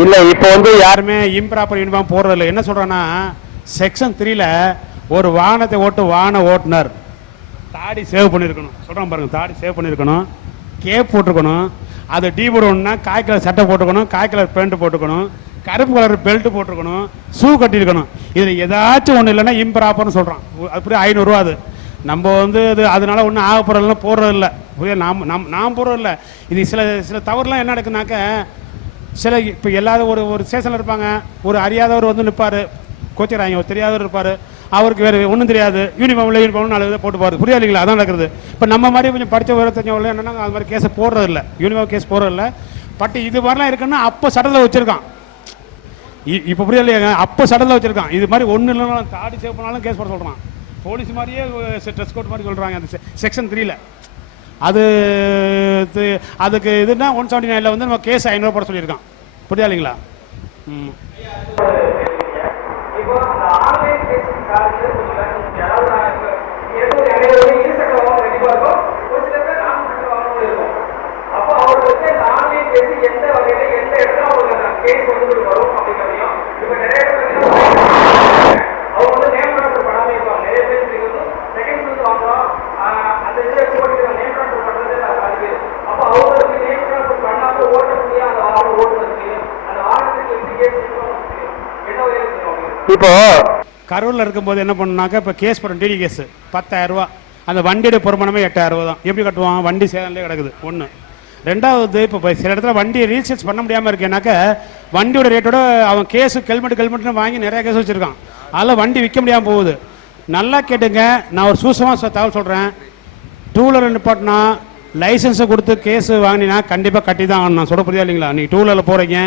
இல்லை இப்போ வந்து யாருமே இம்ப்ராப்பர் யூனிஃபார்ம் போடுறதில்ல. என்ன சொல்கிறேன்னா செக்ஷன் த்ரீல ஒரு வாகனத்தை ஓட்டு வாகன ஓட்டுநர். தாடி சேவ் பண்ணியிருக்கணும் சொல்கிறேன் பாருங்க தாடி சேவ் பண்ணியிருக்கணும் கேப் போட்டிருக்கணும். அது டீ போடணும்னா காய் கலர் சட்டை போட்டுக்கணும் காய் கலர் பேண்ட் போட்டுக்கணும் கருப்பு கலர் பெல்ட் போட்டிருக்கணும் ஷூ கட்டியிருக்கணும். இதில் ஏதாச்சும் ஒன்று இல்லைன்னா இம்ப்ராப்பர்னு சொல்கிறான் அப்படி ஐநூறுரூவா அது நம்ம வந்து அது அதனால ஒன்றும் ஆக போகிறதெல்லாம் போடுறதில்ல. புரிய நாம் நாம் நான் போடுறதில்ல. இது சில சில தவறுலாம் என்ன நடக்குனாக்க சில இப்போ எல்லாரும் ஒரு ஒரு ஸ்டேஷனில் இருப்பாங்க. ஒரு அறியாதவர் வந்து நிற்பார் கோச்சிக்கிறாங்க ஒரு தெரியாதவர் இருப்பார். அவருக்கு வேறு ஒன்றும் தெரியாது. யூனிஃபார்மில் யூனிஃபார்ம் நாலு இதை போட்டு போகிறது புரியாது இல்லைங்களா? அதான் நடக்கிறது. இப்போ நம்ம மாதிரி கொஞ்சம் படித்த விவரத்தஞ்சவங்கள என்னன்னா அது மாதிரி கேஸை போடுறதில்ல யூனிஃபார்ம் கேஸ் போடுறதில்ல பட் இது மாதிரிலாம் இருக்குன்னா அப்போ சட்டத்தில் வச்சுருக்கான். இப்போ புரியல அப்போ சடலில் வச்சுருக்கான். இது மாதிரி ஒன்று இல்லைனாலும் தாடி சேவ் பண்ணாலும் கேஸ் போட சொல்கிறான் போலீஸ் மாதிரியே ட்ரெஸ் கோட் மாதிரி சொல்கிறாங்க அந்த செக்ஷன் த்ரீல அது அதுக்கு இதுனா ஒன் செவன்டி நைனில் வந்து நம்ம கேஸ் ஐநூறு போட சொல்லியிருக்கான். புரியா இல்லைங்களா? ம். எந்த வகையில எந்த இடத்துல அவங்களுக்கு கேஸ் வந்து வரும் அப்படிங்கிறதையும் நிறைய பேர் பார்த்தீங்கன்னா அவங்க வந்து நேம் ட்ரான்ஸ்ஃபர் பண்ணாம இருப்பாங்க நிறைய பேர் இன்னைக்கு வந்து செகண்ட்ஸ் வந்து வாங்குறோம் ஆஹ் அந்த இதில் வச்சு ஓட்டிக்கிறோம் நேம் ட்ரான்ஸ்ஃபர் பண்ணுறது அது அப்போ அவங்களுக்கு நேம் ட்ரான்ஸ்ஃபர் பண்ணாம ஓட்ட முடியும் அந்த வாகனம் ஓட்டுறதுக்கு அந்த வாகனத்துக்கு எப்படி கேஸ் என்ன வகையில் செய்வாங்க இப்போ கரூரில் இருக்கும்போது என்ன பண்ணாக்கா இப்போ கேஸ் போடுறோம் டிடி கேஸ். பத்தாயிரரூவா அந்த வண்டியோட பொறுமணமே எட்டாயிரரூவா தான். எப்படி கட்டுவான்? வண்டி சேதம்லேயே கிடக்குது. ஒன்று ரெண்டாவது இப்போ சில இடத்துல வண்டியை ரீசார்ஜ் பண்ண முடியாமல் இருக்கேனாக்க வண்டியோட ரேட்டோட அவன் கேஸு ஹெல்மெட் ஹெல்மெட்னு வாங்கி நிறைய கேஸ் வச்சுருக்கான். அதில் வண்டி விற்க முடியாமல் போகுது. நல்லா கேட்டுங்க. நான் ஒரு சூசமாக தகவல் சொல்கிறேன் டூ வீலர் நிப்பாட்டினா லைசன்ஸை கொடுத்து கேஸ் வாங்கினா கண்டிப்பாக கட்டி தான் ஆகணும். நான் சொல்ல இல்லைங்களா? நீ டூ வீலரில் போகிறீங்க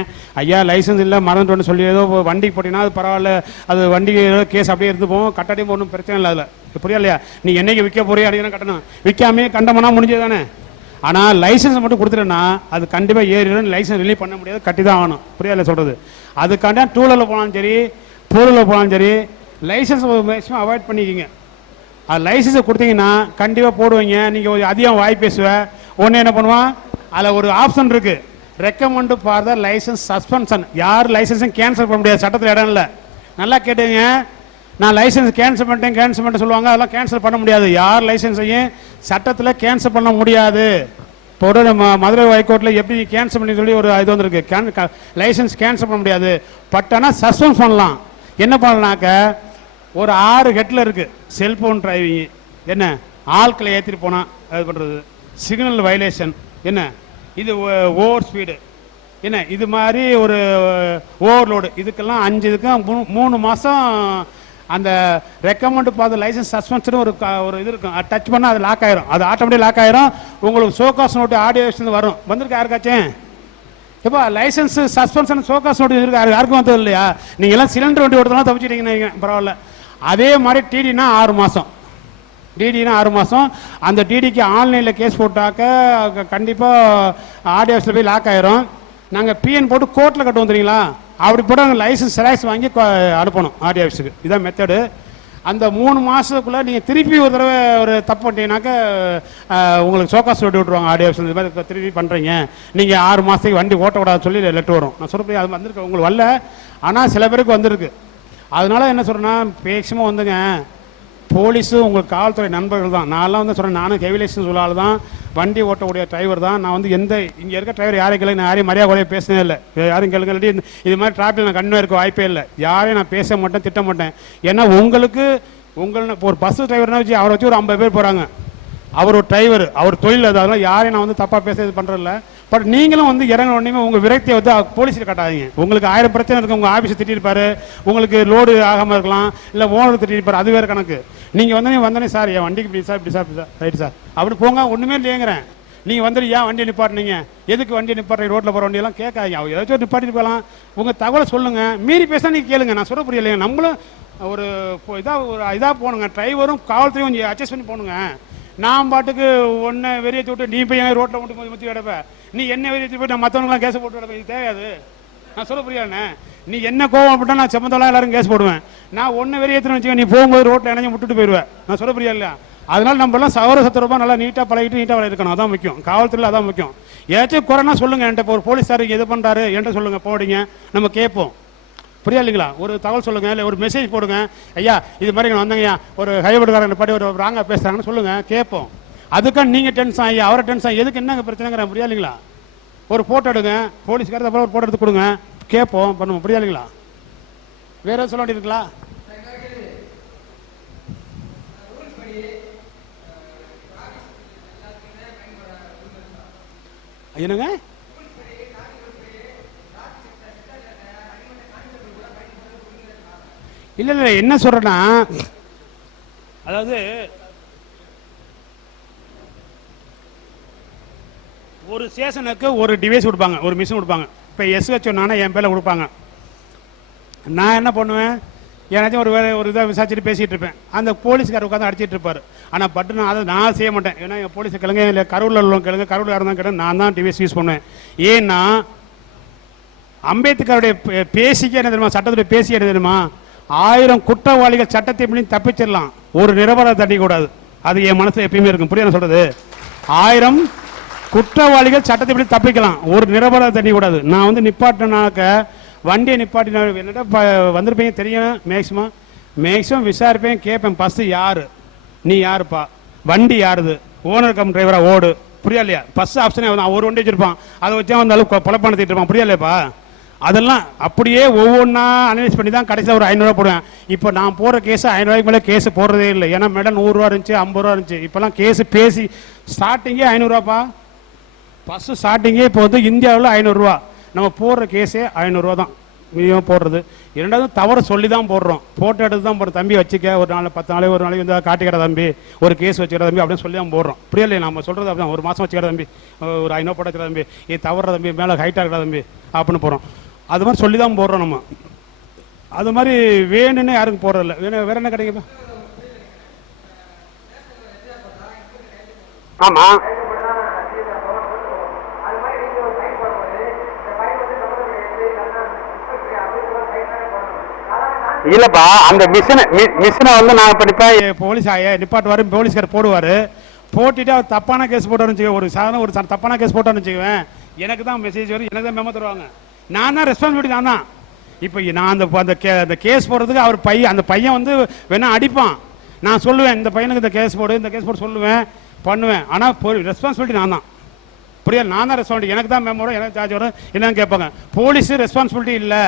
ஐயா லைசன்ஸ் இல்லை மறந்துட்டு சொல்லி ஏதோ வண்டிக்கு போட்டிங்கன்னா அது பரவாயில்ல. அது வண்டி ஏதோ கேஸ் அப்படியே இருந்து போகும். கட்டாட்டி ஒன்றும் பிரச்சனை இல்லை அதில். புரியா இல்லையா? நீ என்னைக்கு விற்க போறியா அப்படின்னா கட்டணும். விற்காமே கண்டமனா முடிஞ்சது தானே ஆனால் லைசன்ஸ் மட்டும் கொடுத்துட்டேன்னா அது கண்டிப்பாக ஏறிடும். லைசன்ஸ் ரிலீவ் பண்ண முடியாது. கட்டி தான் ஆகணும். புரியா இல்லை சொல்கிறது அதுக்காண்டி டூ வீலரில் போனாலும் சரி ஃபோர் வீலரில் போனாலும் சரி லைசன்ஸ் மேக்ஸிமம் அவாய்ட் பண்ணிக்கிங்க. அது லைசன்ஸை கொடுத்தீங்கன்னா கண்டிப்பாக போடுவீங்க. நீங்கள் அதிகம் வாய் பேசுவேன் ஒன்று என்ன பண்ணுவான்? அதில் ஒரு ஆப்ஷன் இருக்குது recommend for the licence suspension யார் லைசன்ஸும் கேன்சல் பண்ண முடியாது. சட்டத்தில் இடம் இல்லை. நல்லா கேட்டுங்க. நான் லைசன்ஸ் கேன்சல் பண்ணிட்டேன் கேன்சல் பண்ணிட்டு சொல்லுவாங்க. அதெல்லாம் கேன்சல் பண்ண முடியாது. யார் லைசன்ஸையும் சட்டத்தில் கேன்சல் பண்ண முடியாது. இப்போ ஒரு நம்ம மதுரை ஹைகோர்ட்டில் எப்படி கேன்சல் பண்ணி சொல்லி ஒரு இது வந்திருக்கு. கேன் லைசன்ஸ் கேன்சல் பண்ண முடியாது. பட் ஆனால் சஸ்பெண்ட் பண்ணலாம். என்ன பண்ணலாக்க ஒரு ஆறு ஹெட்டில் இருக்குது செல்ஃபோன் டிரைவிங் என்ன? ஆட்களை ஏற்றிட்டு போனால் அது பண்ணுறது சிக்னல் வயலேஷன் என்ன? இது ஓவர் ஸ்பீடு. என்ன? இது மாதிரி ஒரு ஓவர்லோடு. இதுக்கெல்லாம் அஞ்சு இதுக்கும் மூணு- மூணு மாதம் அந்த ரெக்கமெண்ட் பார்த்து லைசன்ஸ் சஸ்பென்ஷன் ஒரு க- ஒரு இது இருக்கும். அது டச் பண்ணால் அது லாக் ஆயிரும். அது ஆட்டோமேட்டிக் லாக் ஆயிரும். உங்களுக்கு சோகாஸ் நோட்டு ஆடியோ வரும். வந்திருக்கு யாருக்காச்சும் இப்போ லைசன்ஸ் சஸ்பென்ஷன் சோகாஸ் நோட்டு இருக்கு யாருக்கும் வந்தது இல்லையா? நீங்கள் எல்லாம் சிலிண்டர் வண்டி ஓட்டுறதுலாம் தப்பிச்சிட்டீங்க பரவாயில்ல. அதே மாதிரி டிடினா ஆறு மாதம் டிடினா ஆறு மாதம் அந்த டிடிக்கு ஆன்லைனில் கேஸ் போட்டாக்க கண்டிப்பாக ஆடியோஸில் போய் லாக் ஆயிரும். நாங்கள் பிஎன் போட்டு கோர்ட்டில் கட்டுவோம் தெரியுங்களா? அப்படி போட்டு நாங்கள் லைசன்ஸ் செலாக்ஸ் வாங்கி அனுப்பணும் ஆடியோ ஆஃபீஸுக்கு இதான் மெத்தடு அந்த மூணு மாதத்துக்குள்ளே நீங்கள் திருப்பி ஒரு தடவை ஒரு தப்பு பண்ணிட்டீங்கன்னாக்க உங்களுக்கு சோக்காஸ் ஓட்டி விட்ருவாங்க ஆடியோ ஆஃபீஸ் இந்த மாதிரி திருப்பி பண்ணுறீங்க நீங்கள் ஆறு மாதத்துக்கு வண்டி ஓட்டக்கூடாதுன்னு சொல்லி லெட்டர் வரும். நான் சொல்ல அது வந்திருக்கு. உங்களுக்கு வரல. ஆனால் சில பேருக்கு வந்திருக்கு. அதனால என்ன சொல்கிறேன்னா மேக்சிமம் வந்துங்க. போலீஸும் உங்களுக்கு காவல்துறை நண்பர்கள் தான். நான்லாம் வந்து சொல்கிறேன் நானும் ஹெவி லைசன்ஸ் உள்ள ஆள் தான். வண்டி ஓட்டக்கூடிய டிரைவர் தான். நான் வந்து எந்த இங்கே இருக்க டிரைவர் யாரையும் கேளுங்க நான் யாரையும் மரியாதை கூட பேசினே இல்லை யாரும் கேளுங்க இல்லாட்டி இது மாதிரி டிராஃபிக் நான் கண்ணு இருக்க வாய்ப்பே இல்லை. யாரையும் நான் பேச மாட்டேன் திட்ட மாட்டேன். ஏன்னா உங்களுக்கு உங்களை இப்போ ஒரு பஸ் டிரைவர்னா வச்சு அவரை வச்சு ஒரு ஐம்பது பேர் போகிறாங்க அவர் ஒரு டிரைவர் அவர் தொழில் அது. அதெல்லாம் யாரையும் நான் வந்து தப்பாக பேச இது பண்ணுறதில்ல பட் நீங்களும் வந்து இறங்க உடனே உங்கள் விரக்தியை வந்து போலீஸில் காட்டாதீங்க. உங்களுக்கு ஆயிரம் பிரச்சனை இருக்கு உங்கள் ஆஃபீஸை திட்டிருப்பாரு உங்களுக்கு லோடு ஆகாமல் இருக்கலாம் இல்லை ஓனர் திட்டிருப்பாரு அது வேறு கணக்கு. நீங்கள் வந்தனே வந்தனே சார் என் வண்டிக்கு இப்படி சார் இப்படி சார் இப்படி சார் ரைட் சார்? அப்படி போங்க ஒன்றுமே இல்லையேங்கிறேன். நீங்கள் வந்துட்டு ஏன் வண்டியை நிப்பாட்டினீங்க? எதுக்கு வண்டி நிப்பாட்டுறீங்க? ரோட்டில் போகிற வண்டியெல்லாம் கேட்காதீங்க. அவங்க ஏதாச்சும் நிப்பாட்டிட்டு போகலாம். உங்கள் தகவலை சொல்லுங்கள் மீறி பேசினா நீங்கள் கேளுங்க. நான் சொல்ல புரியலைங்க நம்மளும் ஒரு இதாக ஒரு இதாக போகணுங்க டிரைவரும் காவல்துறையும் கொஞ்சம் அட்ஜஸ்ட் பண்ணி போகணுங்க நான் பாட்டுக்கு ஒன்றை வெறிய விட்டு நீ போய் ரோட்டில் மட்டும் போய் முத்தி கிடப்ப. நீ என்ன வெறிய போய் நான் மற்றவங்களாம் கேஸ் போட்டு கிடப்பேன் இது தேவையாது. நான் சொல்ல புரியாதுண்ணே நீ என்ன கோவம் அப்படின்னா நான் செம்மந்தெல்லாம் எல்லாரும் கேஸ் போடுவேன். நான் ஒன்று வெறியத்துன்னு வச்சுக்க நீ போகும்போது ரோட்டில் இணைஞ்சு விட்டுட்டு போயிடுவேன் நான் சொல்ல புரியா அதனால நம்ம எல்லாம் சௌர நல்லா நீட்டாக பழகிட்டு நீட்டாக இருக்கணும் அதான் முக்கியம். காவல்துறையில் அதான் முக்கியம். ஏதாச்சும் குறைனா சொல்லுங்க. என்கிட்ட இப்போ ஒரு போலீஸாருக்கு எது பண்ணுறாரு என்கிட்ட சொல்லுங்க. போடுங்க. நம்ம கேட்போம். புரியா இல்லைங்களா? ஒரு தகவல் சொல்லுங்க இல்லை ஒரு மெசேஜ் போடுங்க. ஐயா இது மாதிரி நான் வந்தங்கய்யா. ஒரு ஹைவேடுக்காரங்க பாட்டி ஒரு ராங்காக பேசுறாங்கன்னு சொல்லுங்க கேட்போம் அதுக்காக நீங்க டென்ஷன் ஆகி அவரை டென்ஷன் ஆகி எதுக்கு என்னங்க பிரச்சனைங்கிற புரியா இல்லைங்களா? ஒரு போட்டோ எடுங்க போலீஸ்காரத்தை அப்புறம் ஒரு போட்டோ எடுத்து கொடுங்க கேட்போம் பண்ணுவோம் புரியா இல்லைங்களா? வேற எதுவும் சொல்ல வேண்டியிருக்குங்களா என்னங்க? இல்ல இல்ல என்ன சொல்கிறேன்னா அதாவது ஒரு ஸ்டேஷனுக்கு ஒரு டிவைஸ் கொடுப்பாங்க ஒரு மிஷின் கொடுப்பாங்க. இப்போ எஸ்ஹெச் நானே என் பேரில் கொடுப்பாங்க. நான் என்ன பண்ணுவேன்? ஏன்னாச்சும் ஒரு வேலை ஒரு இதாக விசாரிச்சுட்டு பேசிகிட்டு இருப்பேன். அந்த போலீஸ்காரர் உட்காந்து அடிச்சிட்டு இருப்பார். ஆனால் பட் நான் அதை நான் செய்ய மாட்டேன். ஏன்னா என் போலீஸ் கிழங்கு இல்லை கரூரில் உள்ளவங்க கிழங்கு கரூரில் இருந்தால் கிட்ட நான் தான் டிவைஸ் யூஸ் பண்ணுவேன். ஏன்னா அம்பேத்கருடைய பே- பேசிக்க என்ன தெரியுமா? சட்டத்துடைய பேசி என்ன தெரியுமா? ஆயிரம் குற்றவாளிகள் சட்டத்தை பண்ணி தப்பிச்சிடலாம். ஒரு நிரபராத தண்டி கூடாது. அது என் மனசில் எப்பயுமே இருக்கும். புரியுது நான் சொல்றது? ஆயிரம் குற்றவாளிகள் சட்டத்தை படி தப்பிக்கலாம். ஒரு நிரபராத தண்ணி கூடாது. நான் வந்து நிப்பாட்டினாக்க வண்டியை நிப்பாட்டின என்னடா வந்திருப்பீங்க தெரியும் மேக்ஸிமம் மேக்ஸிமம் விசாரிப்பேன் கேட்பேன். பஸ்ஸு யாரு? நீ யாருப்பா? வண்டி யாருது? ஓனர் கம் டிரைவரா ஓடு. புரியா இல்லையா? ஆப்ஷனே அவன் ஒரு வண்டி வச்சிருப்பான். அதை வச்சா வந்தாலும் அளவுக்கு நடத்திட்டு இருப்பான். புரியா இல்லையாப்பா? அதெல்லாம் அப்படியே ஒவ்வொன்றா அனலைஸ் பண்ணி தான் கடைசியில் ஒரு ஐநூறுரூவா போடுவேன். இப்போ நான் போடுற கேஸ் ஐநூறுரூவாய்க்கு மேலே கேஸ் போடுறதே இல்லை. ஏன்னா மேடம் நூறுரூவா இருந்துச்சு ஐம்பது ரூபா இருந்துச்சு. இப்போலாம் கேஸ் பேசி ஸ்டார்டிங்கே ஐநூறுரூவாப்பா ஃபஸ்ட்டு ஸ்டார்டிங்கே இப்போ வந்து இந்தியாவில் ஐநூறுரூவா நம்ம போடுற கேஸே ஐநூறுரூவா தான். மினிமம் போடுறது. இரண்டாவது தவறு சொல்லி தான் போடுறோம். போட்டோ எடுத்து தான் போடுறோம். தம்பி வச்சுக்க ஒரு நாள் பத்து நாளைக்கு ஒரு நாளைக்கு வந்து காட்டிக்கிற தம்பி. ஒரு கேஸ் வச்சுக்கிற தம்பி அப்படின்னு சொல்லி தான் போடுறோம். புரியலையே நம்ம சொல்கிறது அப்படிதான். ஒரு மாதம் வச்சுக்கிற தம்பி. ஒரு ஐநூறு போட்டு வச்சுக்கிற தம்பி. இது தவற தம்பி. மேலே ஹைட்டாக இருக்கிற தம்பி. அப்படின்னு போடுறோம் அது மாதிரி சொல்லி தான் போடுறோம் நம்ம. அது மாதிரி வேணும்னு யாருக்கும் போடுறதில்ல. வேணும் வேற என்ன கிடைக்குப்பா ஆமாம் இல்லப்பா அந்த மிஷினை மிஷினை வந்து நான் இப்போ போலீஸ் ஆய நிப்பாட்டுவார் போலீஸ்கார் போடுவார். போட்டுட்டு அவர் தப்பான கேஸ் வச்சுக்கோ ஒரு சாதாரண ஒரு தப்பான கேஸ் போட்டாருன்னு வச்சுக்குவேன். எனக்கு தான் மெசேஜ் வரும் எனக்கு தான் மெமோ தருவாங்க. நான் தான் ரெஸ்பான்சிபிலிட்டி நான் தான் இப்போ நான் அந்த அந்த கே அந்த கேஸ் போடுறதுக்கு அவர் பையன் அந்த பையன் வந்து வேணா அடிப்பான். நான் சொல்லுவேன் இந்த பையனுக்கு இந்த கேஸ் போடு இந்த கேஸ் போடு சொல்லுவேன் பண்ணுவேன். ஆனால் ரெஸ்பான்சிபிலிட்டி நான் தான் புரியல நான் தான் ரெஸ்பான்சிபிலிட்டி எனக்கு தான் மெமோ எனக்கு சார்ஜ் வரும் என்னன்னு கேட்பாங்க. போலீஸு ரெஸ்பான்சிபிலிட்டி இல்லை.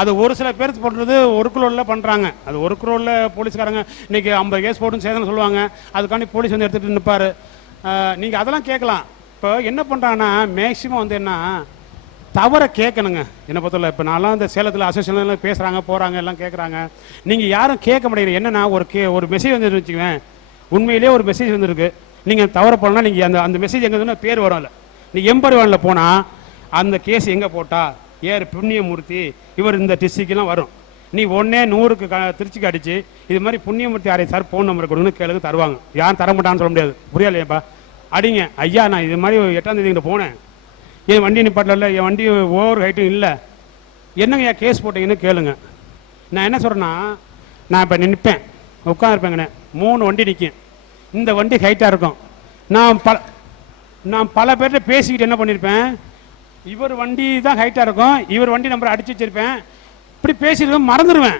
அது ஒரு சில பேர் பண்ணுறது ஒரு குரோலில் பண்ணுறாங்க அது ஒரு குரோலில் போலீஸ்காரங்க. இன்றைக்கி ஐம்பது கேஸ் போட்டுன்னு சேதம் சொல்லுவாங்க. அதுக்காண்டி போலீஸ் வந்து எடுத்துகிட்டு நிற்பார் நீங்கள் அதெல்லாம் கேட்கலாம். இப்போ என்ன பண்ணுறாங்கன்னா மேக்ஸிமம் வந்து என்ன தவறை கேட்கணுங்க. என்னை பொறுத்தவரை இப்போ நான்லாம் இந்த சேலத்தில் அசோசியேஷன்ல பேசுகிறாங்க போகிறாங்க எல்லாம் கேட்குறாங்க நீங்கள் யாரும் கேட்க முடியல என்னென்னா ஒரு கே ஒரு மெசேஜ் வந்து வச்சுக்குவேன். உண்மையிலேயே ஒரு மெசேஜ் வந்திருக்கு. நீங்கள் தவற போனால் நீங்கள் அந்த அந்த மெசேஜ் எங்கே இருந்துன்னா பேர் வரும்ல நீ எம்பரிவானில் போனால் அந்த கேஸ் எங்கே போட்டா? ஏர் புண்ணியமூர்த்தி இவர் இந்த டிஸ்ட்ரிக்ட்லாம் வரும். நீ ஒன்னே நூறுக்கு க திருச்சிக்கு அடிச்சு இது மாதிரி புண்ணியமூர்த்தி ஆரை சார் ஃபோன் நம்பர் கொடுன்னு கேளுங்க தருவாங்க. யாரும் தர மாட்டான்னு சொல்ல முடியாது. புரியலையாப்பா? அடிங்க. ஐயா நான் இது மாதிரி எட்டாம் தேதி போனேன். என் வண்டி நிப்பாட்டில் இல்லை என் வண்டி ஓவர் ஹைட்டும் இல்லை. என்னங்க ஏன் கேஸ் போட்டீங்கன்னு கேளுங்க. நான் என்ன சொல்கிறேன்னா நான் இப்போ நிற்பேன் உட்காந்துருப்பேங்கண்ணே மூணு வண்டி நிற்கும் இந்த வண்டி ஹைட்டாக இருக்கும். நான் பல நான் பல பேர்கிட்ட பேசிக்கிட்டு என்ன பண்ணியிருப்பேன் இவர் வண்டி தான் ஹைட்டாக இருக்கும். இவர் வண்டி நம்பரை அடிச்சு வச்சிருப்பேன். இப்படி பேசியிருக்கேன் மறந்துடுவேன்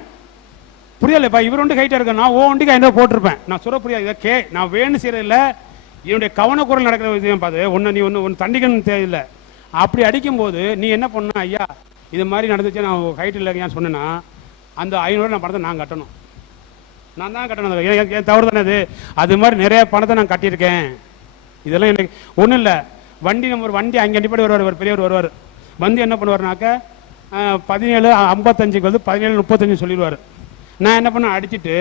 புரியலப்பா இவர் வண்டி ஹைட்டாக இருக்கும். நான் ஓ வண்டிக்கு ஐநூறு போட்டிருப்பேன். நான் சொல்ல புரியாது. இதை கே நான் வேணும் செய்யறதில்ல. என்னுடைய கவனக்குரல் நடக்கிற விஷயம் பார்த்து ஒன்று நீ ஒன்று ஒன்று தண்டிக்கணும்னு தேவையில்லை. அப்படி அடிக்கும்போது நீ என்ன பண்ண ஐயா? இது மாதிரி நடந்துச்சு நான் ஹைட் இல்லை ஏன் சொன்னேன்னா அந்த ஐநூறு நான் பணத்தை நான் கட்டணும். நான் தான் கட்டணும். எனக்கு என் தவறு தானே அது? அது மாதிரி நிறைய பணத்தை நான் கட்டியிருக்கேன். இதெல்லாம் எனக்கு ஒன்றும் இல்லை. வண்டி நம்பர் வண்டி அங்கே அடிப்படை வருவார் ஒரு பெரியவர் வருவார். வந்து என்ன பண்ணுவார்னாக்க பதினேழு ஐம்பத்தஞ்சுக்கு வந்து பதினேழு முப்பத்தஞ்சு சொல்லிடுவார். நான் என்ன பண்ண அடிச்சிட்டு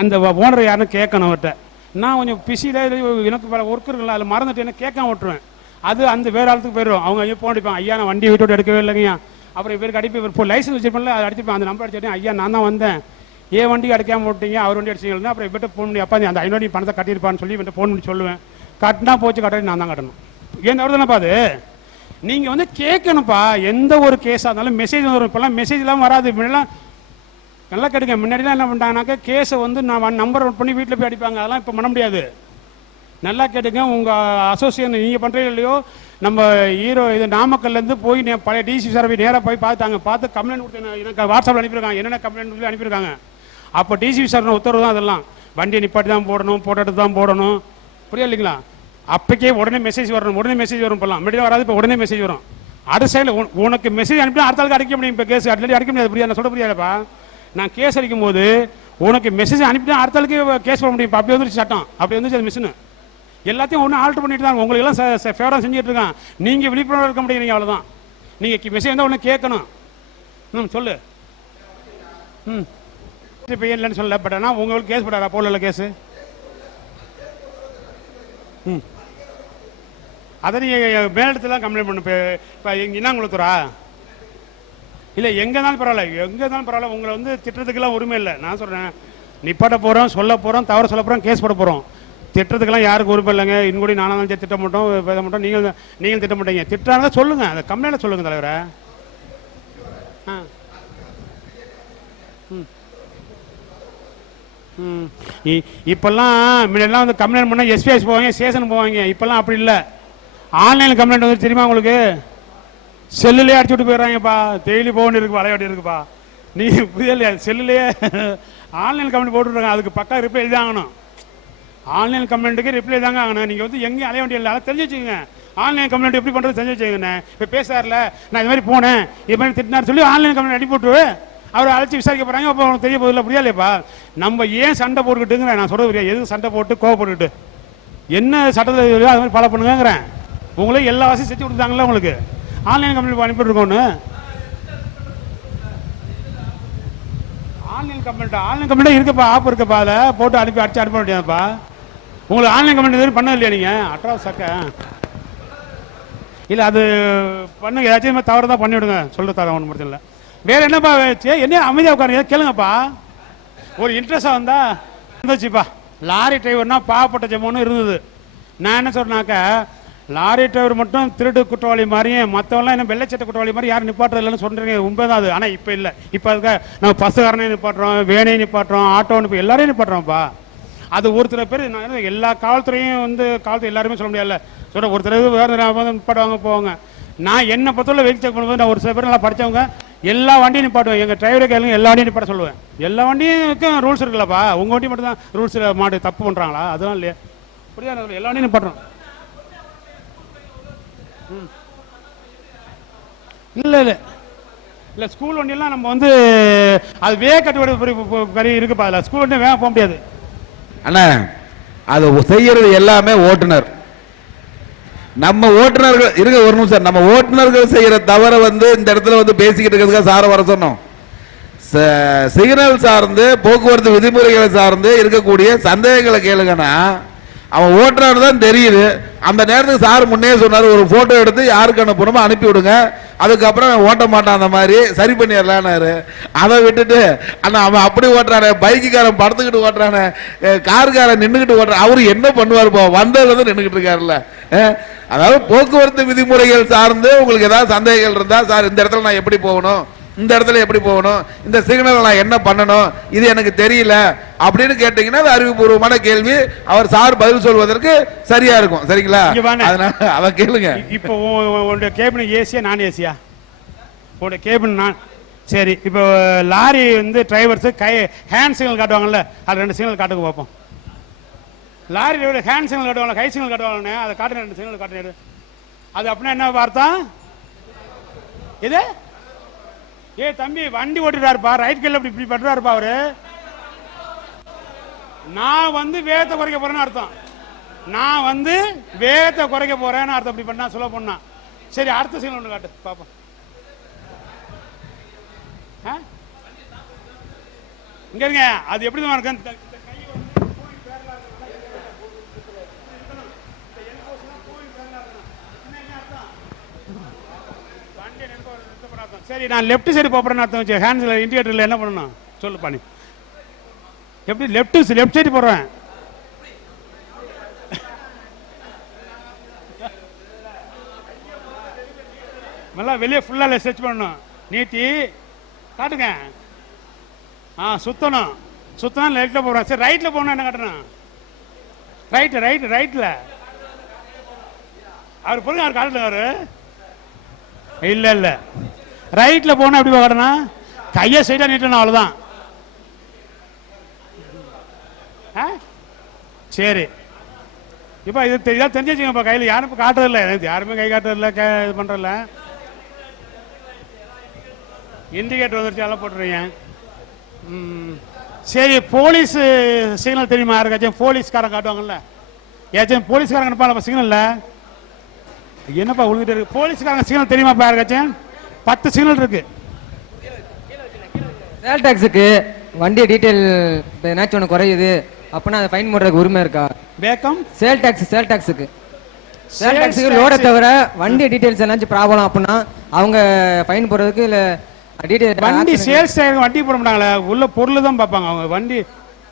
அந்த ஓனர் யாருன்னு கேட்கணும் அவர்கிட்ட. நான் கொஞ்சம் பிஸியில் எனக்கு பல ஒர்க் இருக்குல்ல அதில் மறந்துட்டு என்ன கேட்காம விட்டுருவேன். அது அந்த வேற ஆளுக்கு போயிடும். அவங்க ஐயோ போன் அடிப்பாங்க. ஐயா நான் வண்டி வீட்டோட எடுக்கவே இல்லைங்கய்யா. அப்புறம் இவருக்கு அடிப்பு இவர் இப்போ லைசன்ஸ் வச்சிருப்பேன்ல அதை அடிச்சுப்பேன் அந்த நம்பர் அடிச்சுட்டேன் ஐயா நான் தான் வந்தேன். ஏன் வண்டி அடிக்காம விட்டீங்க? அவர் வண்டி அடிச்சிங்கன்னா அப்புறம் இவர்கிட்ட ஃபோன் பண்ணி அப்பா அந்த ஐநூறு பணத்தை கட்டியிருப்பான்னு சொல்லி இவன்ட்ட ஃபோன் பண்ணி சொல்லுவேன். கட்டினா போச்சு கட்டாடி நான் தான் கட்டணும். ஏன் தவிர தானேப்பா அது? நீங்கள் வந்து கேட்கணும்ப்பா. எந்த ஒரு கேஸாக இருந்தாலும் மெசேஜ் வரும். இப்போல்லாம் மெசேஜ்லாம் வராது. முன்னெல்லாம் நல்லா கேட்டுங்க முன்னாடிலாம் என்ன பண்ணிட்டாங்கனாக்கா கேஸை வந்து நான் நம்பர் நோட் பண்ணி வீட்டில் போய் அடிப்பாங்க. அதெல்லாம் இப்போ பண்ண முடியாது. நல்லா கேட்டுங்க உங்கள் அசோசியேஷன் நீங்கள் பண்ணுறீங்க இல்லையோ நம்ம ஹீரோ இது நாமக்கல்லேருந்து போய் பழைய டிசி சார் போய் நேராக போய் பார்த்தாங்க. பார்த்து கம்ப்ளைண்ட் கொடுத்து எனக்கு வாட்ஸ்அப்பில் அனுப்பியிருக்காங்க. என்னென்ன கம்ப்ளைண்ட் சொல்லி அனுப்பியிருக்காங்க? அப்போ டிசி சார் உத்தரவு தான் அதெல்லாம். வண்டியை நிப்பாட்டி தான் போடணும் போட்டோ தான் போடணும். புரியா இல்லைங்களா? அப்போக்கே உடனே மெசேஜ் வரணும். உடனே மெசேஜ் வரும் இப்போலாம் முன்னாடி வராது இப்போ உடனே மெசேஜ் வரும். அடுத்த சைடில் உனக்கு மெசேஜ் அனுப்பினா அடுத்த ஆளுக்கு அடிக்க முடியும். இப்போ கேஸ் அட்லடி அடிக்க முடியாது. புரியாது? நான் சொல்ல புரியாதுப்பா? நான் கேஸ் அடிக்கும் போது உனக்கு மெசேஜ் அனுப்பினா அடுத்த ஆளுக்கு கேஸ் பண்ண முடியும். இப்போ அப்படி வந்துருச்சு சட்டம். அப்படி வந்துச்சு அது மிஷினு எல்லாத்தையும் ஒன்று ஆல்டர் பண்ணிட்டு தான் உங்களுக்கு எல்லாம் ஃபேவராக செஞ்சுட்டு இருக்கான் நீங்கள் விழிப்புணர்வு இருக்க முடியுங்க அவ்வளோதான் நீங்கள் விஷயம் தான் ஒன்று கேட்கணும். ம் சொல்லு. ம். இப்போ இல்லைன்னு சொல்ல பட் ஆனால் உங்களுக்கு கேஸ் போடாதா போல கேஸு ம். அதை நீங்கள் மேலிடத்துலாம் கம்ப்ளைண்ட் பண்ணு. இப்போ இப்போ என்ன இன்னாங்குளத்தூரா? இல்லை எங்கே இருந்தாலும் பரவாயில்ல. எங்கே இருந்தாலும் பரவாயில்ல. உங்களை வந்து திட்டத்துக்கெல்லாம் உரிமை இல்லை. நான் சொல்கிறேன் நிப்பாட்ட போகிறோம் சொல்ல போகிறோம் தவறு சொல்ல போகிறோம் கேஸ் போட போகிறோம் திட்டுறதுக்கெல்லாம் யாருக்கு உறுப்பு இல்லைங்க. இன்கூடி நானும் தான் திட்ட மாட்டோம் பேச மாட்டோம். நீங்கள் நீங்கள் திட்ட மாட்டீங்க. திட்டாங்க சொல்லுங்கள் அந்த கம்ப்ளைண்ட்டை சொல்லுங்கள் தலைவரை. ஆ. ம். இ- இப்பெல்லாம் முன்னெல்லாம் வந்து கம்ப்ளைண்ட் பண்ணால் எஸ்பிஎஸ் போவாங்க ஸ்டேஷன் போவாங்க. இப்பெல்லாம் அப்படி இல்லை. ஆன்லைன் கம்ப்ளைண்ட் வந்து தெரியுமா உங்களுக்கு? செல்லுலேயே அடிச்சு விட்டு போயிடுறாங்கப்பா. டெய்லி போக வேண்டியிருக்கு வளைய இருக்குப்பா. நீ புரியலையா? செல்லுலேயே ஆன்லைன் கம்ப்ளைண்ட் போட்டுருக்காங்க அதுக்கு பக்கா ரிப்ளை எழுதி ஆகணும். ஆன்லைன் கம்ப்ளைண்ட்டுக்கு ரிப்ளை தாங்க ஆகணும் நீங்கள் வந்து எங்கேயும் அலைய வேண்டிய இல்லை அதை தெரிஞ்சு வச்சுக்கோங்க. ஆன்லைன் கம்ப்ளைண்ட் எப்படி பண்ணுறது தெரிஞ்சு வச்சுக்கோங்கண்ணே இப்போ பேசார்ல நான் இது மாதிரி போனேன். இது மாதிரி திட்டினார் சொல்லி ஆன்லைன் கம்ப்ளைண்ட் அடி போட்டு அவர் அழைச்சி விசாரிக்க போகிறாங்க அப்போ அவனுக்கு தெரிய போதில்லை புரியலையப்பா. நம்ம ஏன் சண்டை போட்டுக்கிட்டுங்கிறேன். நான் சொல்ல முடியாது எதுக்கு சண்டை போட்டு கோவப்பட்டுக்கிட்டு? என்ன சட்டத்தில் இருக்கோ அது மாதிரி ஃபாலோ பண்ணுங்கிறேன் உங்களே எல்லா வசதியும் செஞ்சு கொடுத்தாங்களே உங்களுக்கு? ஆன்லைன் கம்ப்ளைண்ட் அனுப்பிட்டுருக்கோன்னு ஆன்லைன் கம்ப்ளைண்ட் ஆன்லைன் கம்ப்ளைண்ட் இருக்குப்பா. ஆப் இருக்குப்பா. அதை போட்டு அனுப்பி அடிச்சு அனுப்ப முடியாதுப்பா உங்களுக்கு ஆன்லைன் கமெண்ட் எதுவும் பண்ணது இல்லையா நீங்கள் அட்ரா சக்க. இல்லை அது பண்ணுங்க. ஏதாச்சும் தவறு தான் பண்ணிவிடுங்க. சொல்ல தரேன் ஒன்றும் பிரச்சனை இல்லை. வேறு என்னப்பா வச்சு? என்ன அமைதியாக உட்காருங்க. கேளுங்கப்பா. ஒரு இன்ட்ரெஸ்டாக வந்தா இருந்துச்சுப்பா. லாரி டிரைவர்னா பாவப்பட்ட ஜம்மன்னு இருந்தது. நான் என்ன சொன்னாக்கா லாரி டிரைவர் மட்டும் திருடு குற்றவாளி மாதிரியும் மற்றவெல்லாம் என்ன வெள்ளைச்சட்ட குற்றவாளி மாதிரி யாரும் நிப்பாட்டுறது இல்லைன்னு உண்மை தான் அது. ஆனால் இப்போ இல்லை. இப்போ அதுக்காக நம்ம பஸ்ஸுக்காரனையும் நிப்பாட்டுறோம் வேனையும் நிப்பாட்டுறோம் ஆட்டோ நிப்பா எல்லாரையும் நிப்பாட்டுறோம்ப்பா. அது ஒருத்தர் பேர் நான் என்ன எல்லா காவல்துறையும் வந்து காவல்துறை எல்லாருமே சொல்ல முடியாது சொல்ற ஒருத்தர் வேறு படுவாங்க நிப்பாட்டுவாங்க போவாங்க. நான் என்னை பொறுத்தவரை வெயில் செக் பண்ணும்போது நான் ஒரு சில பேர் நல்லா படித்தவங்க எல்லா வண்டியும் நிப்பாட்டுவேன். எங்கள் டிரைவரை கேளுங்க எல்லா வண்டியும் நிப்பாட சொல்லுவேன். எல்லா வண்டியும் ரூல்ஸ் இருக்குல்லப்பா. உங்கள் வண்டி மட்டும் தான் ரூல்ஸ் மாட்டு தப்பு பண்ணுறாங்களா அதெல்லாம் இல்லையா. புரியாது எல்லா வண்டியும் நிப்பாட்டுறோம் ம். இல்லை இல்லை. இல்லை ஸ்கூல் வண்டியெல்லாம் நம்ம வந்து அது வே கட்டுப்பாடு வரி இருக்குப்பா. அதில் ஸ்கூல் வண்டி வேகம் போக முடியாது. அண்ணா அது செய்யறது எல்லாமே ஓட்டுநர். நம்ம ஓட்டுநர்கள் இருக்க ஒரு நிமிஷம் நம்ம ஓட்டுநர்கள் செய்யற தவற வந்து இந்த இடத்துல வந்து பேசிக்கிட்டு இருக்கிறதுக்காக சார வர சொன்னோம். ச- சிக்னல் சார்ந்து போக்குவரத்து விதிமுறைகளை சார்ந்து இருக்கக்கூடிய சந்தேகங்களை கேளுங்கன்னா அவன் ஓட்டுறாரு தான் தெரியுது. அந்த நேரத்துக்கு சார் முன்னே சொன்னார் ஒரு ஃபோட்டோ எடுத்து யாருக்கு அனுப்பணுமோ அனுப்பி விடுங்க. அதுக்கப்புறம் ஓட்ட மாட்டான் அந்த மாதிரி. சரி பண்ணிடலான்னாரு. அதை விட்டுட்டு அண்ணா அவன் அப்படி ஓட்டுறானே பைக்குக்காரன் படுத்துக்கிட்டு ஓட்டுறானே காருக்காரன் நின்றுக்கிட்டு ஓட்டுறான். அவர் என்ன பண்ணுவார் இப்போ வந்ததுல தான் நின்றுக்கிட்டு இருக்காருல்ல அதாவது போக்குவரத்து விதிமுறைகள் சார்ந்து உங்களுக்கு ஏதாவது சந்தேகங்கள் இருந்தால் சார் இந்த இடத்துல நான் எப்படி போகணும்? இந்த இடத்துல எப்படி போகணும்? இந்த சிக்னல் நான் என்ன பண்ணணும்? இது எனக்கு தெரியல. அப்படின்னு கேட்டீங்கன்னா அது அறிவுபூர்வமான கேள்வி. அவர் சார் பதில் சொல்வதற்கு சரியா இருக்கும். சரிங்களா. அதனால அதை கேளுங்க. இப்போ உன் உன் உன்னுடைய கேபின் ஏசியா நான் ஏசியா உன்னுடைய கேபின் நான் சரி. இப்போ லாரி வந்து டிரைவர்ஸு கை ஹேண்ட் சிக்னல் காட்டுவாங்கல்ல அது ரெண்டு சிக்னல் காட்டுங்க பார்ப்போம் லாரி டிரைவர் ஹேண்ட் சிக்னல் காட்டுவாங்க கை சிக்னல் காட்டுவாங்கண்ணே அதை காட்டுங்க ரெண்டு சிக்னல் காட்டுங்க அது அப்படின்னா என்ன அர்த்தம் இது? ஏ தம்பி வண்டி ஓட்டுறாருப்பா ரைட் கையில் இப்படி இப்படி பண்றாருப்பா அவரு. நான் வந்து வேகத்தை குறைக்க போறேன்னு அர்த்தம். நான் வந்து வேகத்தை குறைக்க போறேன்னு அர்த்தம். இப்படி பண்ணா சொல்ல போனா. சரி அடுத்த சீன் ஒன்று காட்டு. பாப்போம். இங்க இருங்க. அது எப்படி தான் இருக்கு இந்த- இந்த கை வந்து கோயில் பேரலா இருக்கணும். இந்த எல்போஸ்லாம் கோயில் பேரலா இருக்கணும். என்ன என்ன அர்த்தம்? வண்டியை நிறுத்த நிறுத்தப்பட அர்த்தம். சரி நான் லெஃப்ட் சைடு போறேன்னு அர்த்தம் வச்சு ஹேண்ட்ஸில் இண்டிகேட்டரில் என்ன பண்ணணும்? சொல்லுப்பா நீ எப்படி? லெஃப்ட் லெஃப்ட் சைடு போடுறேன். நல்லா வெளியே ஃபுல்லாக ஸ்ட்ரெச் பண்ணணும். நீட்டி காட்டுங்க. ஆ சுத்தணும். சுத்தம் லைட்டில் போகிறோம் சரி ரைட்டில் போகணும் என்ன காட்டணும்? ரைட்டு ரைட்டு ரைட்டில் அவர் பொருள் அவர் காட்டில் அவர்? இல்லை இல்லை. ரைட்டில் போனால் எப்படி காட்டணும் கையை சைடாக நீட்டணும் அவ்வளோதான் ஆ? சரி. இப்போ இது தெரியாது தெரிஞ்சு வச்சுக்கோங்க இப்போ கையில் யாரும் இப்போ காட்டுறதில்ல. யாருமே கை காட்டுறதில்ல கே இது பண்ணுறதில்ல இண்டிகேட்டர் வந்துருச்சு எல்லாம் போட்டுருவீங்க ம். சரி போலீஸ் சிக்னல் தெரியுமா? யாருக்காச்சும் போலீஸ்காரன் காட்டுவாங்கல்ல. ஏச்சும் போலீஸ்காரங்க சிக்னல் சிக்னல்ல என்னப்பா உழுகிட்டு இருக்கு? போலீஸ்காரங்க சிக்னல் தெரியுமாப்பா யாருக்காச்சும் பத்து சிக்னல் இருக்கு. சேல் டாக்ஸுக்கு வண்டி டீட்டெயில் ஏதாச்சும் ஒன்று குறையுது? அப்படின்னா அதை ஃபைன் போடுறதுக்கு உரிமை இருக்கா? வேக்கம்? சேல் டாக்ஸ் சேல் டாக்ஸுக்கு சேல் டாக்ஸுக்கு. லோடை தவிர வண்டி டீட்டெயில்ஸ் ஏதாச்சும் ப்ராப்ளம் அப்படின்னா அவங்க ஃபைன் போடுறதுக்கு இல்லை டீட்டெயில் வண்டி சேல்ஸ் வண்டி போட மாட்டாங்களே. உள்ள பொருள் தான் பார்ப்பாங்க அவங்க. வண்டி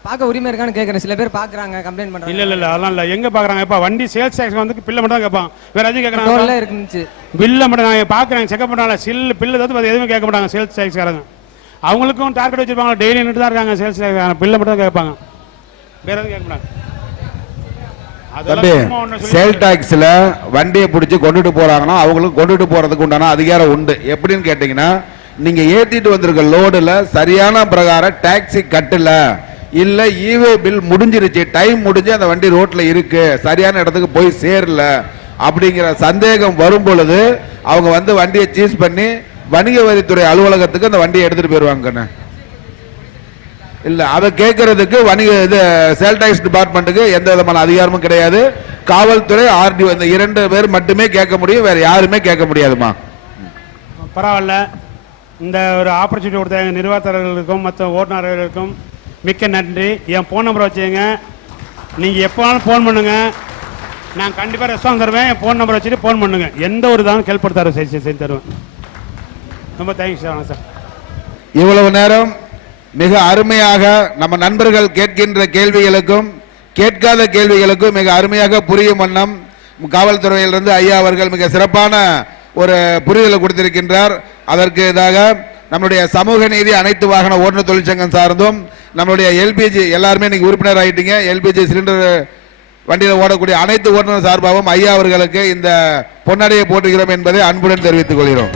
பார்க்க உரிமை இருக்கான்னு கேட்குறேன் சில பேர் பார்க்குறாங்க கம்ப்ளைண்ட் இல்ல பண்ணுறாங்க இல்ல இல்ல அதெல்லாம் இல்ல. எங்க பாக்குறாங்க இப்ப வண்டி சேல்ஸ் டேக்ஸ் வந்து பில்ல மட்டும் தான் கேட்பாங்க வேற எதுவும் கேட்கறாங்க டோலில் இருந்துச்சு. பில்ல மட்டும் நான் பாக்குறேன் செக்அப் பண்ணாங்க சில் பில்லு வந்து அது எதுவுமே கேட்க மாட்டாங்க சேல்ஸ் டேக்ஸ்காரங்க அவங்களுக்கும் டார்கெட் வச்சிருப்பாங்க. டெய்லி நின்று தான் இருக்காங்க சேல்ஸ் டேக்ஸ் பில்ல மட்டும் தான் கேட்பாங்க. வேற எதுவும் கேட்க மாட்டாங்க. அதெல்லாம் தம்பி சும்மா ஒண்ணு சொல்லி- சேல் டாக்ஸ்ல வண்டியை பிடிச்சி கொண்டுட்டு போறாங்கன்னா அவங்களுக்கு கொண்டுட்டு போறதுக்கு உண்டான அதிகாரம் உண்டு. எப்படின்னு கேட்டீங்கன்னா நீங்க ஏத்திட்டு வந்திருக்க லோடுல சரியான பிரகாரம் டாக்ஸி கட்டல. இல்ல ஈவே பில் முடிஞ்சிருச்சு. டைம் முடிஞ்சு அந்த வண்டி ரோட்ல இருக்கு. சரியான இடத்துக்கு போய் சேரல அப்படிங்கிற சந்தேகம் வரும் பொழுது அவங்க வந்து வண்டியை சீஸ் பண்ணி வணிக வரித்துறை அலுவலகத்துக்கு அந்த வண்டியை எடுத்துட்டு போயிருவாங்க இல்லை இல்ல அதை கேட்கறதுக்கு வணிக இது சேல் டாக்ஸ் டிபார்ட்மெண்ட்டுக்கு எந்த விதமான அதிகாரமும் கிடையாது. காவல்துறை ஆர்டி இந்த இரண்டு பேர் மட்டுமே கேட்க முடியும். வேற யாருமே கேட்க முடியாதுமா பரவாயில்ல. இந்த ஒரு ஆப்பர்ச்சுனிட்டி கொடுத்த நிர்வாகத்தாரர்களுக்கும் மற்ற ஓட்டுநர்களுக்கும் மிக்க நன்றி. என் ஃபோன் நம்பர் வச்சுங்க நீங்கள் எப்போ வேணாலும் ஃபோன் பண்ணுங்க. நான் கண்டிப்பாக ரெஸ்பான்ஸ் தருவேன். என் ஃபோன் நம்பர் வச்சுட்டு ஃபோன் பண்ணுங்க. எந்த ஒரு இதாலும் ஹெல்ப் பண்ணி தருவேன் சரி சரி செஞ்சு தருவேன். ரொம்ப தேங்க்ஸ் சார் சார் இவ்வளவு நேரம் மிக அருமையாக நம்ம நண்பர்கள் கேட்கின்ற கேள்விகளுக்கும் கேட்காத கேள்விகளுக்கும் மிக அருமையாக புரியும் வண்ணம் காவல்துறையிலிருந்து ஐயா அவர்கள் மிக சிறப்பான ஒரு புரிதலை கொடுத்திருக்கின்றார். அதற்கு இதாக நம்மளுடைய சமூக நீதி அனைத்து வாகன ஓட்டுநர் தொழிற்சங்கம் சார்ந்தும் நம்மளுடைய எல்பிஜி எல்லாருமே இன்னைக்கு உறுப்பினர் ஆகிட்டீங்க எல்பிஜி சிலிண்டர் வண்டியில் ஓடக்கூடிய அனைத்து ஓட்டுநர் சார்பாகவும் ஐயா அவர்களுக்கு இந்த பொன்னடையை போட்டுகிறோம் என்பதை அன்புடன் தெரிவித்துக் கொள்கிறோம்.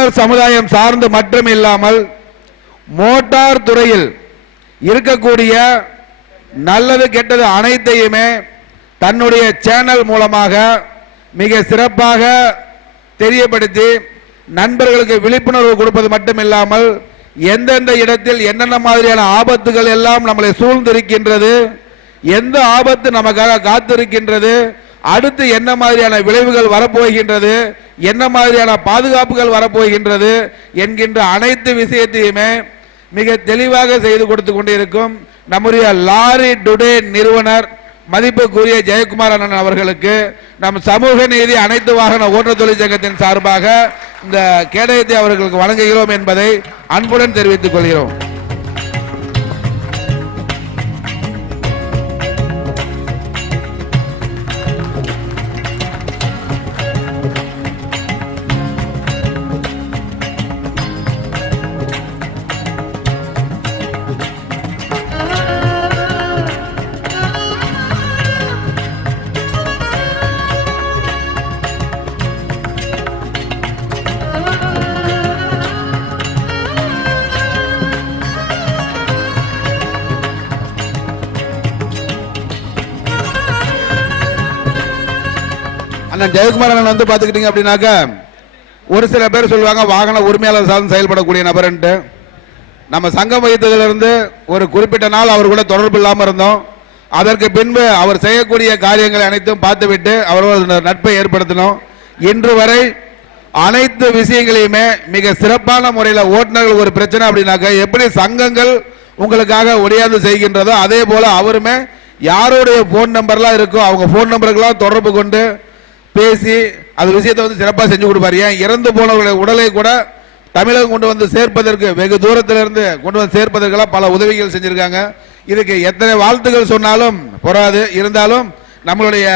ஓட்டுநர் சமுதாயம் சார்ந்து மட்டும் இல்லாமல் மோட்டார் துறையில் இருக்கக்கூடிய நல்லது கெட்டது அனைத்தையுமே தன்னுடைய சேனல் மூலமாக மிக சிறப்பாக தெரியப்படுத்தி நண்பர்களுக்கு விழிப்புணர்வு கொடுப்பது மட்டுமில்லாமல் எந்தெந்த இடத்தில் என்னென்ன மாதிரியான ஆபத்துகள் எல்லாம் நம்மளை சூழ்ந்திருக்கின்றது எந்த ஆபத்து நமக்காக காத்திருக்கின்றது அடுத்து என்ன மாதிரியான விளைவுகள் வரப்போகின்றது? என்ன மாதிரியான பாதுகாப்புகள் வரப்போகின்றது? என்கின்ற அனைத்து விஷயத்தையுமே மிக தெளிவாக செய்து கொடுத்து கொண்டிருக்கும் நம்முடைய லாரி டுடே நிறுவனர் மதிப்புக்குரிய ஜெயக்குமார் அண்ணன் அவர்களுக்கு நம் சமூக நீதி அனைத்து வாகன ஓட்டுநர் தொழிற்சங்கத்தின் சார்பாக இந்த கேடயத்தை அவர்களுக்கு வழங்குகிறோம் என்பதை அன்புடன் தெரிவித்துக் கொள்கிறோம். அண்ணன் ஜெயக்குமார் அண்ணன் வந்து பார்த்துக்கிட்டீங்க அப்படின்னாக்க ஒரு சில பேர் சொல்லுவாங்க வாகன உரிமையாளர் சார்ந்து செயல்படக்கூடிய நபர்ன்ட்டு. நம்ம சங்கம் வைத்ததிலிருந்து ஒரு குறிப்பிட்ட நாள் அவர் கூட தொடர்பு இல்லாமல் இருந்தோம். அதற்கு பின்பு அவர் செய்யக்கூடிய காரியங்களை அனைத்தும் பார்த்துவிட்டு அவரோட நட்பை ஏற்படுத்தினோம். இன்று வரை அனைத்து விஷயங்களையுமே மிக சிறப்பான முறையில் ஓட்டுநர்கள் ஒரு பிரச்சனை அப்படின்னாக்க எப்படி சங்கங்கள் உங்களுக்காக ஒடியாது செய்கின்றதோ அதே போல் அவருமே யாருடைய ஃபோன் நம்பர்லாம் இருக்கோ அவங்க ஃபோன் நம்பருக்கெல்லாம் தொடர்பு கொண்டு பேசி அது விஷயத்தை வந்து சிறப்பாக செஞ்சு கொடுப்பார். ஏன்? இறந்து போனவர்களுடைய உடலை கூட தமிழகம் கொண்டு வந்து சேர்ப்பதற்கு வெகு தூரத்திலிருந்து கொண்டு வந்து சேர்ப்பதற்கெல்லாம் பல உதவிகள் செஞ்சுருக்காங்க. இதுக்கு எத்தனை வாழ்த்துக்கள் சொன்னாலும் பொறாது. இருந்தாலும் நம்மளுடைய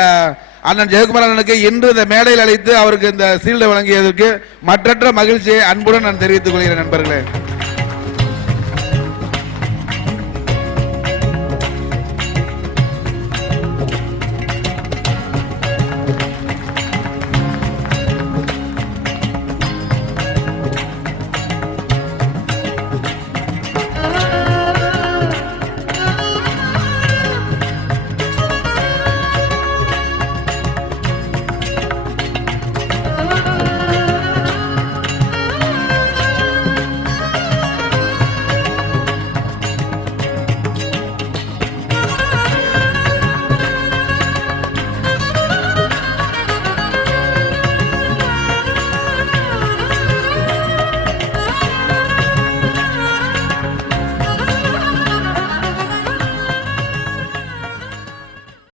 அண்ணன் ஜெயக்குமார் அண்ணனுக்கு இன்று இந்த மேடையில் அழைத்து அவருக்கு இந்த சீல்டை வழங்கியதற்கு மற்றற்ற மகிழ்ச்சியை அன்புடன் நான் தெரிவித்துக் கொள்கிறேன் நண்பர்களே.